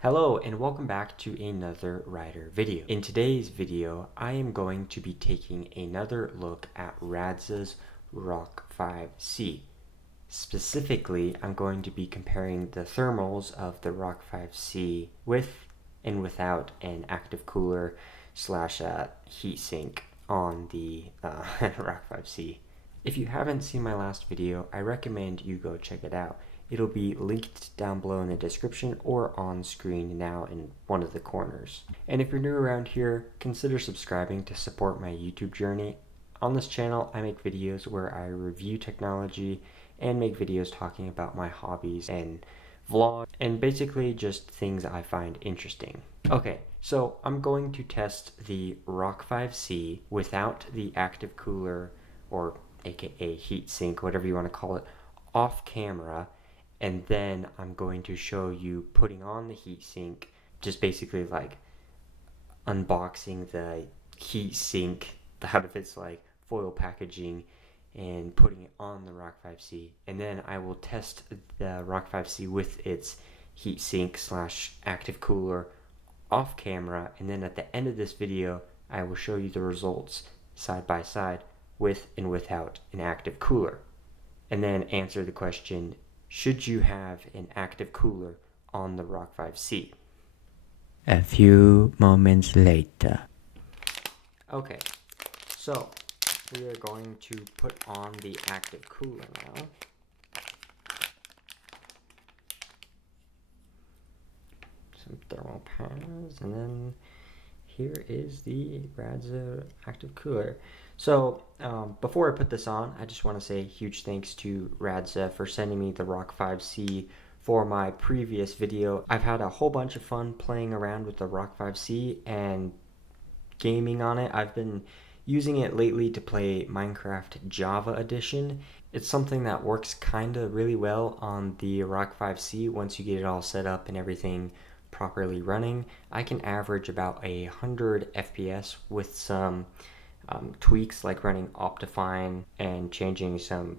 Hello and welcome back to another Ryder video. In today's video, I am going to be taking another look at Radxa's ROCK 5C. Specifically, I'm going to be comparing the thermals of the ROCK 5C with and without an active cooler slash heatsink on the ROCK 5C. If you haven't seen my last video, I recommend you go check it out. It'll be linked down below in the description or on screen now in one of the corners. And if you're new around here, consider subscribing to support my YouTube journey. On this channel, I make videos where I review technology and make videos talking about my hobbies and vlog and basically just things I find interesting. Okay, so I'm going to test the ROCK 5C without the active cooler, or aka heatsink, whatever you want to call it, off camera. And then I'm going to show you putting on the heatsink, just basically like unboxing the heatsink out of its like foil packaging and putting it on the ROCK 5C. And then I will test the ROCK 5C with its heatsink slash active cooler off camera. And then at the end of this video, I will show you the results side by side with and without an active cooler. And then answer the question, should you have an active cooler on the ROCK 5C? A few moments later. Okay, so we are going to put on the active cooler now. Some thermal pads, and then here is the Radxa active cooler. So before I put this on, I just want to say huge thanks to Radxa for sending me the ROCK 5C for my previous video. I've had a whole bunch of fun playing around with the ROCK 5C and gaming on it. I've been using it lately to play Minecraft Java Edition. It's something that works kinda really well on the ROCK 5C once you get it all set up and everything properly running. I can average about 100 FPS with some tweaks like running Optifine and changing some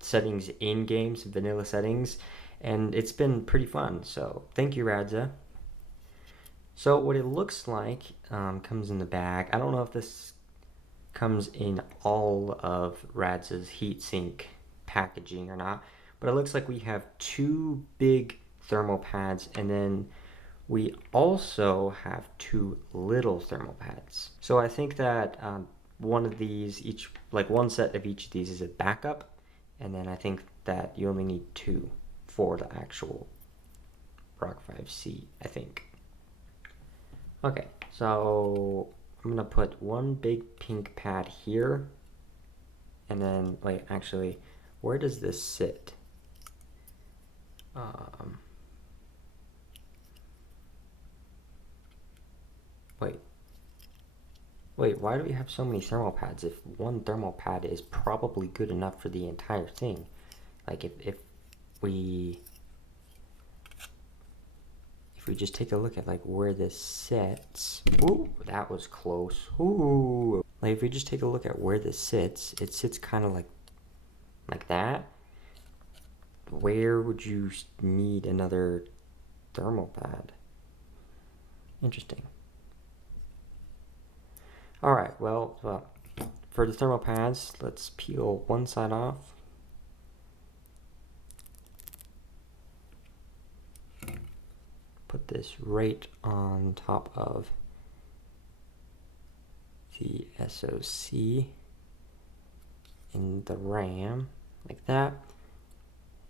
settings in games, vanilla settings, and it's been pretty fun. So thank you, Radxa. So what it looks like comes in the bag. I don't know if this comes in all of Radxa's heatsink packaging or not, but it looks like we have two big thermal pads, and then we also have two little thermal pads. So I think that one of these, one set of each of these is a backup, and then I think that you only need two for the actual ROCK 5C, I think. Okay, so I'm gonna put one big pink pad here, and then, wait, actually, where does this sit? Wait, why do we have so many thermal pads if one thermal pad is probably good enough for the entire thing? Like if we just take a look at like where this sits. Ooh, that was close. Ooh. Like if we just take a look at where this sits, it sits kind of like that. Where would you need another thermal pad? Interesting. Alright, well, for the thermal pads, let's peel one side off. Put this right on top of the SoC and the RAM, like that.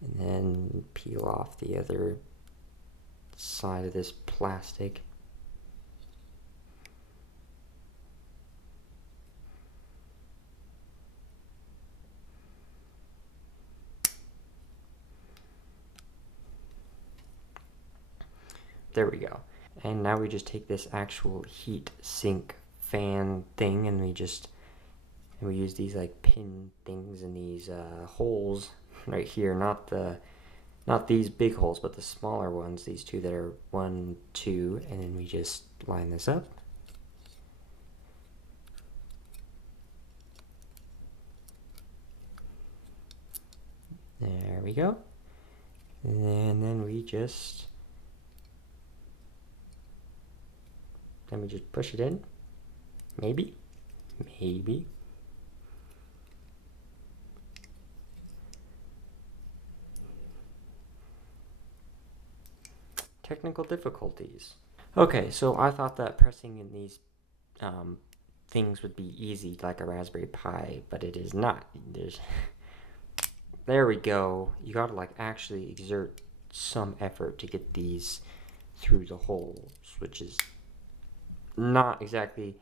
And then peel off the other side of this plastic. There we go. And now we just take this actual heat sink fan thing, and we use these like pin things in these holes right here, not these big holes, but the smaller ones, these two that are 1, 2, and then we just line this up. There we go. And then we just Let me just push it in. Maybe. Technical difficulties. Okay, so I thought that pressing in these things would be easy like a Raspberry Pi, but it is not. There we go. You gotta like actually exert some effort to get these through the holes, which is not exactly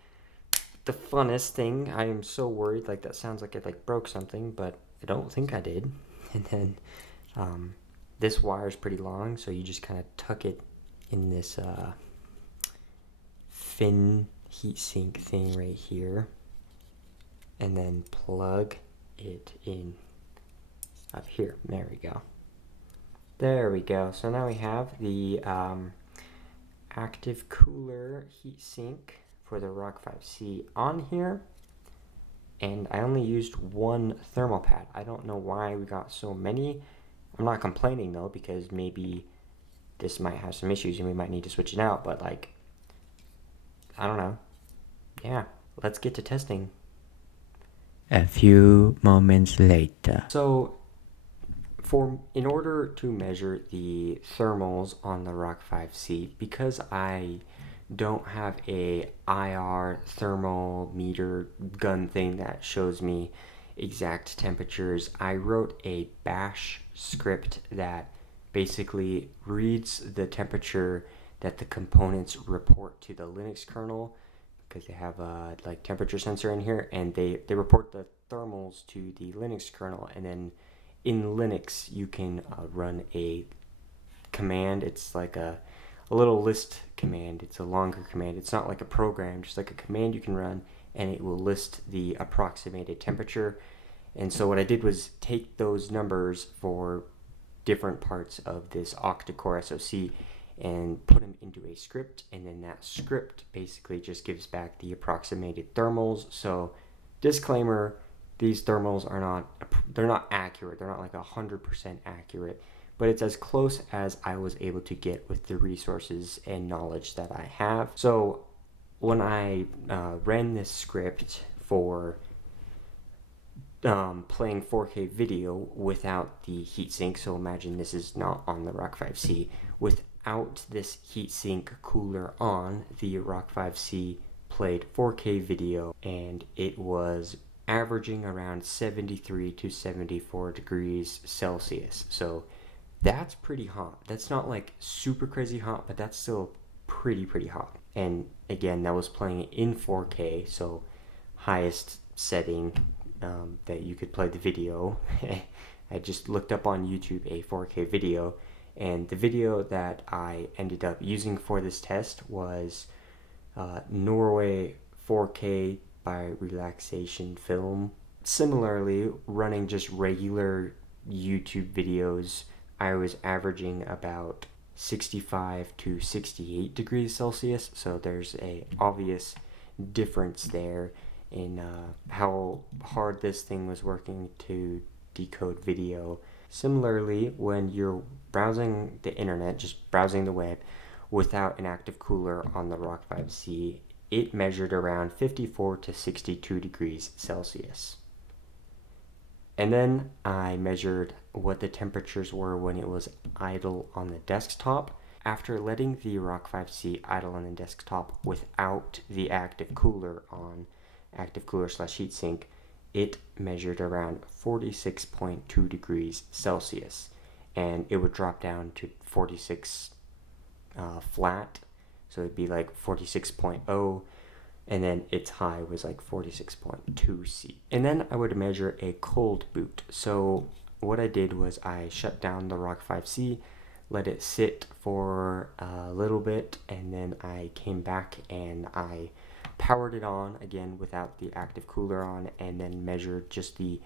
the funnest thing. I am so worried. Like, that sounds like I like broke something, but I don't think I did. And then this wire is pretty long, so you just kind of tuck it in this fin heatsink thing right here, and then plug it in up here. There we go. There we go. So now we have the active cooler heatsink for the ROCK 5C on here, and I only used one thermal pad. I don't know why we got so many. I'm not complaining though, because maybe this might have some issues and we might need to switch it out, but like, I don't know. Yeah, let's get to testing. A few moments later. So in order to measure the thermals on the ROCK 5C, because I don't have a IR thermometer gun thing that shows me exact temperatures, I wrote a bash script that basically reads the temperature that the components report to the Linux kernel, because they have a like temperature sensor in here, and they report the thermals to the Linux kernel, and then in Linux you can run a command. It's like a little list command. It's a longer command. It's not like a program, just like a command you can run, and it will list the approximated temperature. And so what I did was take those numbers for different parts of this octa-core SoC and put them into a script, and then that script basically just gives back the approximated thermals. So disclaimer, these thermals are not accurate. They're not like 100% accurate, but it's as close as I was able to get with the resources and knowledge that I have. So when I ran this script for playing 4K video without the heatsink, so imagine this is not on the ROCK 5C, without this heatsink cooler on, the ROCK 5C played 4K video, and it was averaging around 73 to 74 degrees Celsius. So that's pretty hot. That's not like super crazy hot, but that's still pretty hot. And again, that was playing in 4K, so highest setting that you could play the video. I just looked up on YouTube a 4K video, and the video that I ended up using for this test was Norway 4K by Relaxation Film. Similarly, running just regular YouTube videos, I was averaging about 65 to 68 degrees Celsius, so there's a obvious difference there in how hard this thing was working to decode video. Similarly, when you're browsing the internet, just browsing the web without an active cooler on the ROCK 5C, it measured around 54 to 62 degrees Celsius. And then I measured what the temperatures were when it was idle on the desktop. After letting the ROCK 5C idle on the desktop without the active cooler on, active cooler / heatsink, it measured around 46.2 degrees Celsius, and it would drop down to 46 flat, so it'd be like 46.0, and then its high was like 46.2 C. And then I would measure a cold boot. So what I did was I shut down the ROCK 5C, let it sit for a little bit, and then I came back and I powered it on again without the active cooler on, and then measured just the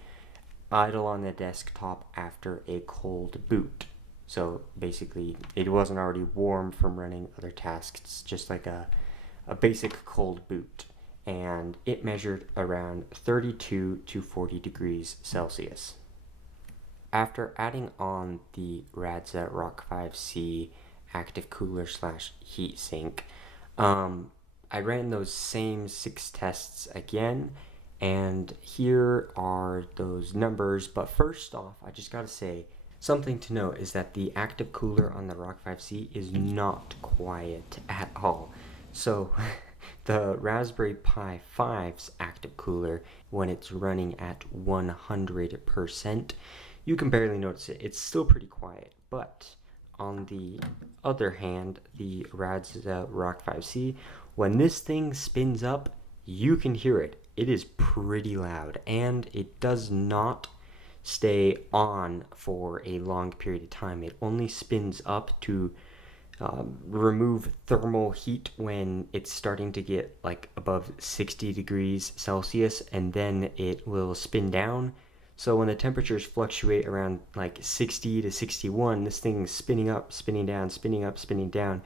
idle on the desktop after a cold boot. So basically it wasn't already warm from running other tasks, just like a basic cold boot, and it measured around 32 to 40 degrees Celsius. After adding on the Radxa ROCK 5C active cooler / heatsink, I ran those same 6 tests again, and here are those numbers. But first off, I just gotta say, something to note is that the active cooler on the ROCK 5C is not quiet at all. So the Raspberry Pi 5's active cooler, when it's running at 100%, you can barely notice it. It's still pretty quiet. But on the other hand, the Radxa ROCK 5C, when this thing spins up, you can hear it. It is pretty loud, and it does not stay on for a long period of time. It only spins up to remove thermal heat when it's starting to get like above 60 degrees Celsius, and then it will spin down. So when the temperatures fluctuate around like 60 to 61, this thing is spinning up, spinning down, spinning up, spinning down,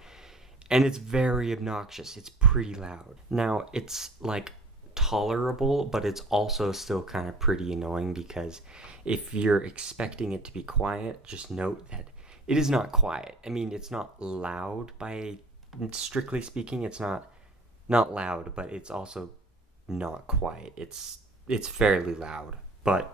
and it's very obnoxious. It's pretty loud. Now, it's like tolerable, but it's also still kind of pretty annoying, because if you're expecting it to be quiet, just note that it is not quiet. I mean, it's not loud by strictly speaking. It's not loud, but it's also not quiet. It's fairly loud, but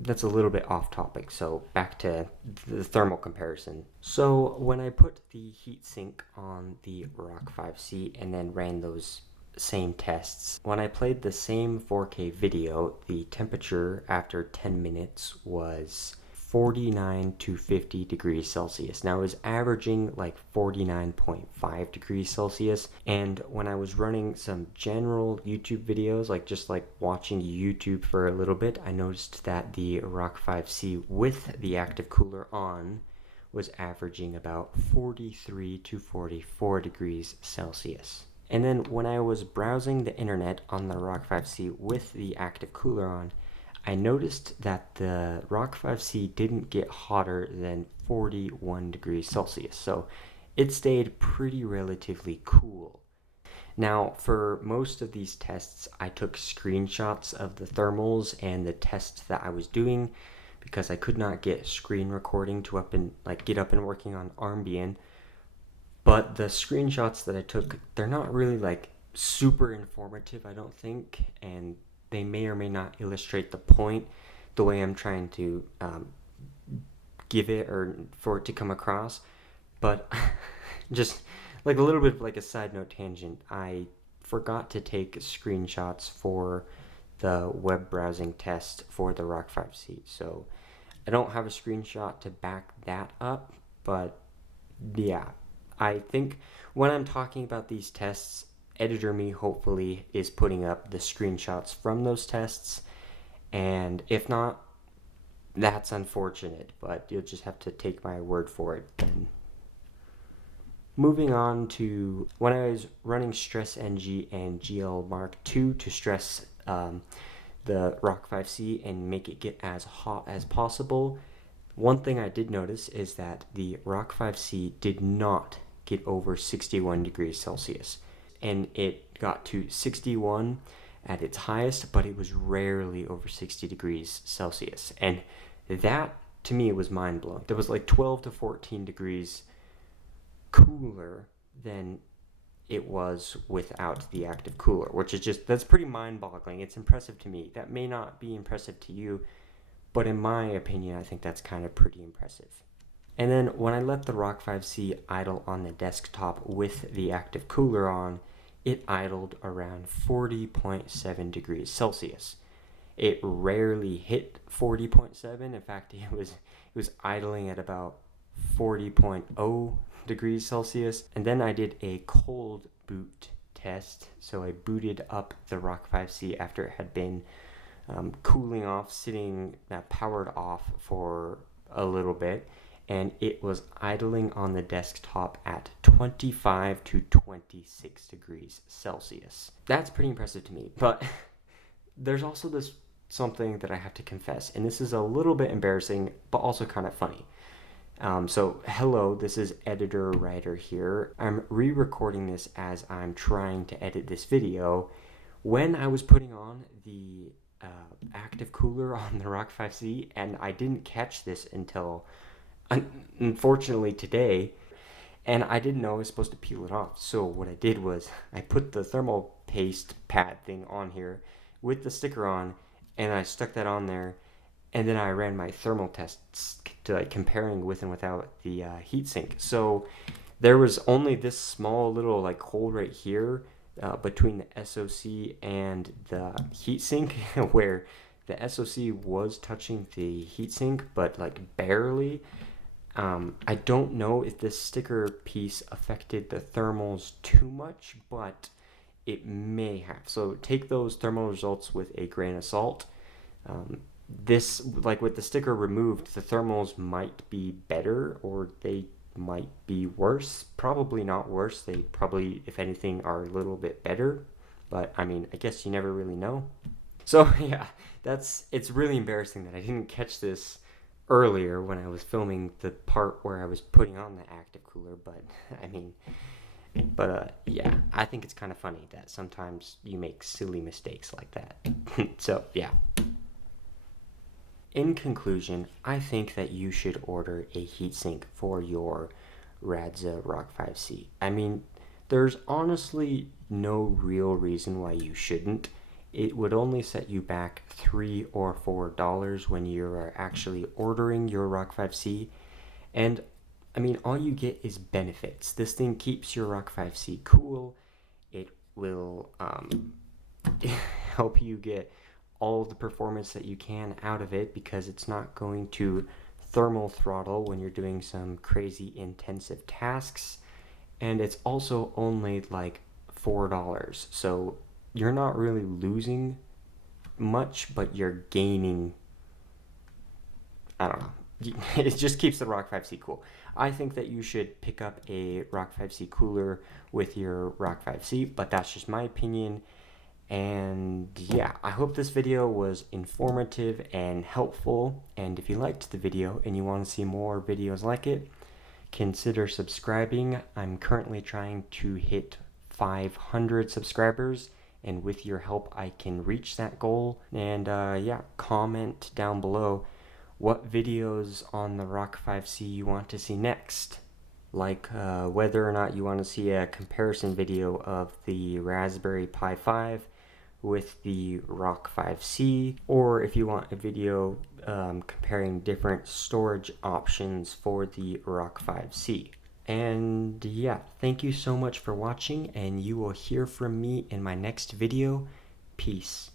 that's a little bit off topic. So back to the thermal comparison. So when I put the heatsink on the ROCK 5C and then ran those same tests, when I played the same 4K video, the temperature after 10 minutes was 49 to 50 degrees Celsius. Now it was averaging like 49.5 degrees Celsius, and when I was running some general YouTube videos, like just like watching YouTube for a little bit, I noticed that the ROCK 5C with the active cooler on was averaging about 43 to 44 degrees Celsius. And then when I was browsing the internet on the ROCK 5C with the active cooler on, I noticed that the ROCK 5C didn't get hotter than 41 degrees Celsius, so it stayed pretty relatively cool. Now, for most of these tests, I took screenshots of the thermals and the tests that I was doing, because I could not get screen recording to get up and working on Armbian. But the screenshots that I took, they're not really like super informative, I don't think, and they may or may not illustrate the point the way I'm trying to give it, or for it to come across. But just like a little bit of like a side note tangent, I forgot to take screenshots for the web browsing test for the ROCK 5C. So I don't have a screenshot to back that up, but yeah, I think when I'm talking about these tests, Editor Me hopefully is putting up the screenshots from those tests, and if not, that's unfortunate, but you'll just have to take my word for it then. Moving on to when I was running Stress NG and GL Mark II to stress the ROCK 5C and make it get as hot as possible, one thing I did notice is that the ROCK 5C did not get over 61 degrees Celsius. And it got to 61 at its highest, but it was rarely over 60 degrees Celsius. And that, to me, was mind-blowing. There was like 12 to 14 degrees cooler than it was without the active cooler, which is just, that's pretty mind-boggling. It's impressive to me. That may not be impressive to you, but in my opinion, I think that's kind of pretty impressive. And then when I let the ROCK 5C idle on the desktop with the active cooler on, it idled around 40.7 degrees Celsius. It rarely hit 40.7. In fact, it was idling at about 40.0 degrees Celsius. And then I did a cold boot test. So I booted up the ROCK 5C after it had been cooling off, sitting powered off for a little bit, and it was idling on the desktop at 25 to 26 degrees Celsius. That's pretty impressive to me, but there's also this something that I have to confess, and this is a little bit embarrassing, but also kind of funny. So hello, this is Editor Ryder here. I'm re-recording this as I'm trying to edit this video. When I was putting on the active cooler on the ROCK 5C, and I didn't catch this until unfortunately today, and I didn't know I was supposed to peel it off. So what I did was I put the thermal paste pad thing on here with the sticker on, and I stuck that on there, and then I ran my thermal tests to like comparing with and without the heatsink. So there was only this small little like hole right here between the SoC and the heatsink where the SoC was touching the heatsink, but like barely. I don't know if this sticker piece affected the thermals too much, but it may have. So take those thermal results with a grain of salt. This, like with the sticker removed, the thermals might be better or they might be worse. Probably not worse. They probably, if anything, are a little bit better. But I mean, I guess you never really know. So yeah, it's really embarrassing that I didn't catch this earlier when I was filming the part where I was putting on the active cooler, but I mean, yeah, I think it's kind of funny that sometimes you make silly mistakes like that. So yeah. In conclusion, I think that you should order a heatsink for your Radxa ROCK 5C. I mean, there's honestly no real reason why you shouldn't. It would only set you back $3 or $4 when you are actually ordering your ROCK 5C. And I mean, all you get is benefits. This thing keeps your ROCK 5C cool. It will help you get all the performance that you can out of it because it's not going to thermal throttle when you're doing some crazy intensive tasks. And it's also only like $4. So you're not really losing much, but you're gaining, I don't know. It just keeps the ROCK 5C cool. I think that you should pick up a ROCK 5C cooler with your ROCK 5C, but that's just my opinion. And yeah, I hope this video was informative and helpful. And if you liked the video and you want to see more videos like it, consider subscribing. I'm currently trying to hit 500 subscribers, and with your help I can reach that goal. And yeah, comment down below what videos on the ROCK 5C you want to see next, like whether or not you want to see a comparison video of the Raspberry Pi 5 with the ROCK 5C, or if you want a video comparing different storage options for the ROCK 5C. And yeah, thank you so much for watching, and you will hear from me in my next video. Peace.